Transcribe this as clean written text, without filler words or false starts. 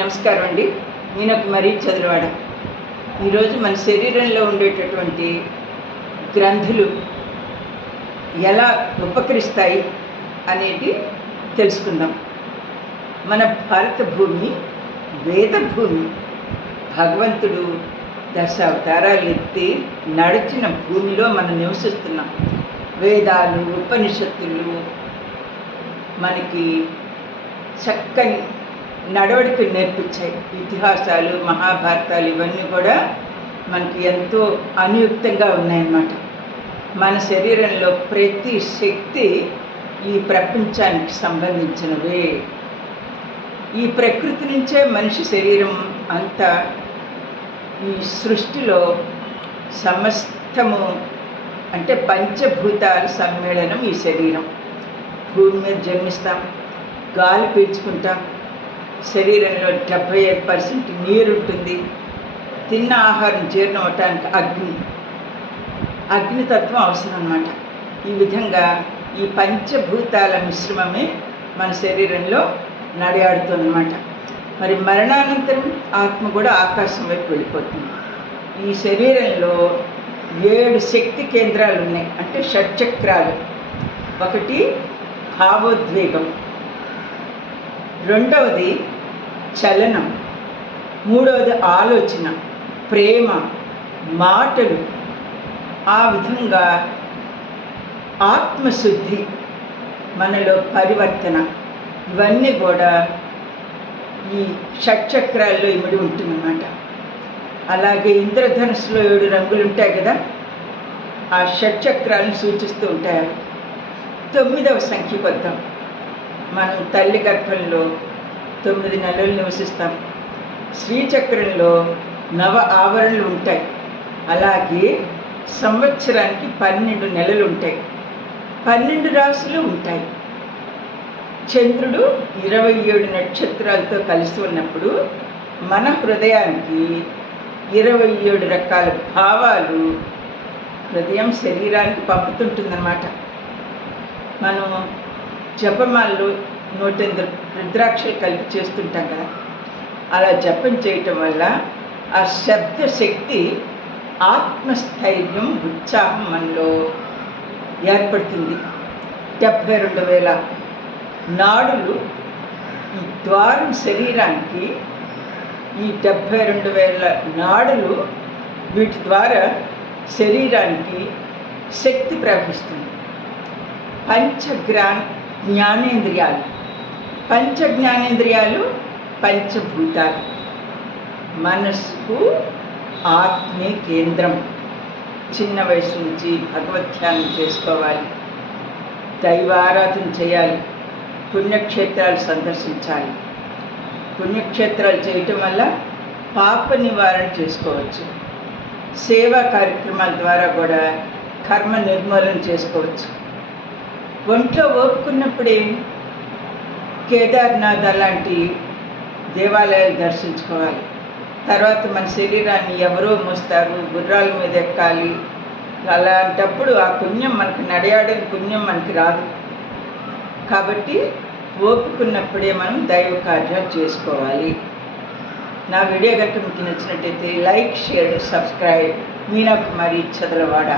నమస్కారం అండి. నేను మరీ చదలవాడ. ఈరోజు మన శరీరంలో ఉండేటటువంటి గ్రంథులు ఎలా ఉపకరిస్తాయి అనేది తెలుసుకుందాం. మన భారత భూమి వేద భూమి. భగవంతుడు దశావతారాలు ఎత్తి నడిచిన భూమిలో మనం నివసిస్తున్నాం. వేదాలు, ఉపనిషత్తులు మనకి చక్కని నడవడిక నేర్పించాయి. ఇతిహాసాలు, మహాభారతాలు ఇవన్నీ కూడా మనకి ఎంతో అనుయుక్తంగా ఉన్నాయన్నమాట. మన శరీరంలో ప్రతి శక్తి ఈ ప్రపంచానికి సంబంధించినవే. ఈ ప్రకృతి నుంచే మనిషి శరీరం అంతా ఈ సృష్టిలో సమస్తము అంటే పంచభూతాల సమ్మేళనం ఈ శరీరం. భూమి మీద జన్మిస్తాం, గాలి పీల్చుకుంటాం, శరీరంలో 75% నీరు ఉంటుంది. తిన్న ఆహారం జీర్ణం అవటానికి అగ్నితత్వం అవసరం అన్నమాట. ఈ విధంగా ఈ పంచభూతాల మిశ్రమమే మన శరీరంలో నడయాడుతుందన్నమాట. మరి మరణానంతరం ఆత్మ కూడా ఆకాశం వైపు వెళ్ళిపోతుంది. ఈ శరీరంలో 7 శక్తి కేంద్రాలు ఉన్నాయి, అంటే షట్చక్రాలు. ఒకటి భావోద్వేగం, రెండవది చలనం, మూడవది ఆలోచన, ప్రేమ, మాటలు. ఆ విధంగా ఆత్మశుద్ధి, మనలో పరివర్తన, ఇవన్నీ కూడా ఈ షట్చక్రాల్లో ఇమిడి ఉంటుందన్నమాట. అలాగే ఇంద్రధనుస్సులో 7 రంగులు ఉంటాయి కదా, ఆ షట్చక్రాలను సూచిస్తూ ఉంటాయి. 9వ సంఖ్య కొద్దాం. మనం తల్లి గర్భంలో 9 నెలలు నివసిస్తాం. శ్రీచక్రంలో 9 ఆవరణలు ఉంటాయి. అలాగే సంవత్సరానికి 12 నెలలు ఉంటాయి, 12 రాశులు ఉంటాయి. చంద్రుడు 27 నక్షత్రాలతో కలిసి ఉన్నప్పుడు మన హృదయానికి 27 రకాల భావాలు హృదయం శరీరానికి పంపుతుంటుందన్నమాట. మనం జపమాల్లో 108 రుద్రాక్షలు కలిపి చేస్తుంటాం కదా, అలా జపం చేయటం వల్ల ఆ శబ్ద శక్తి, ఆత్మస్థైర్యం, ఉత్సాహం మనలో ఏర్పడుతుంది. 72,000 నాడులు ఈ ద్వారం శరీరానికి. ఈ 72,000 నాడులు, వీటి ద్వారా శరీరానికి శక్తి ప్రవహిస్తుంది. జ్ఞానేంద్రియాలు, జ్ఞానేంద్రియాలు పంచభూతాలు. మనస్సుకు ఆత్మే కేంద్రం. చిన్న వయసు నుంచి భగవద్ధ్యానం చేసుకోవాలి, దైవారాధన చేయాలి, పుణ్యక్షేత్రాలు సందర్శించాలి. పుణ్యక్షేత్రాలు చేయటం వల్ల పాప నివారణ చేసుకోవచ్చు. సేవా కార్యక్రమాల ద్వారా కూడా కర్మ నిర్మూలన చేసుకోవచ్చు. ఒంట్లో ఓపుకున్నప్పుడే కేదార్నాథ్ అలాంటి దేవాలయాలు దర్శించుకోవాలి. తర్వాత మన శరీరాన్ని ఎవరో మోస్తారు, గుర్రాల మీద ఎక్కాలి. అలాంటప్పుడు ఆ పుణ్యం మనకు, నడయాడని పుణ్యం మనకి రాదు. కాబట్టి ఓపుకున్నప్పుడే మనం దైవ కార్యాలు చేసుకోవాలి. నా వీడియో కనుక మీకు నచ్చినట్టయితే like, share, subscribe. Meena Kumari Chadalavada.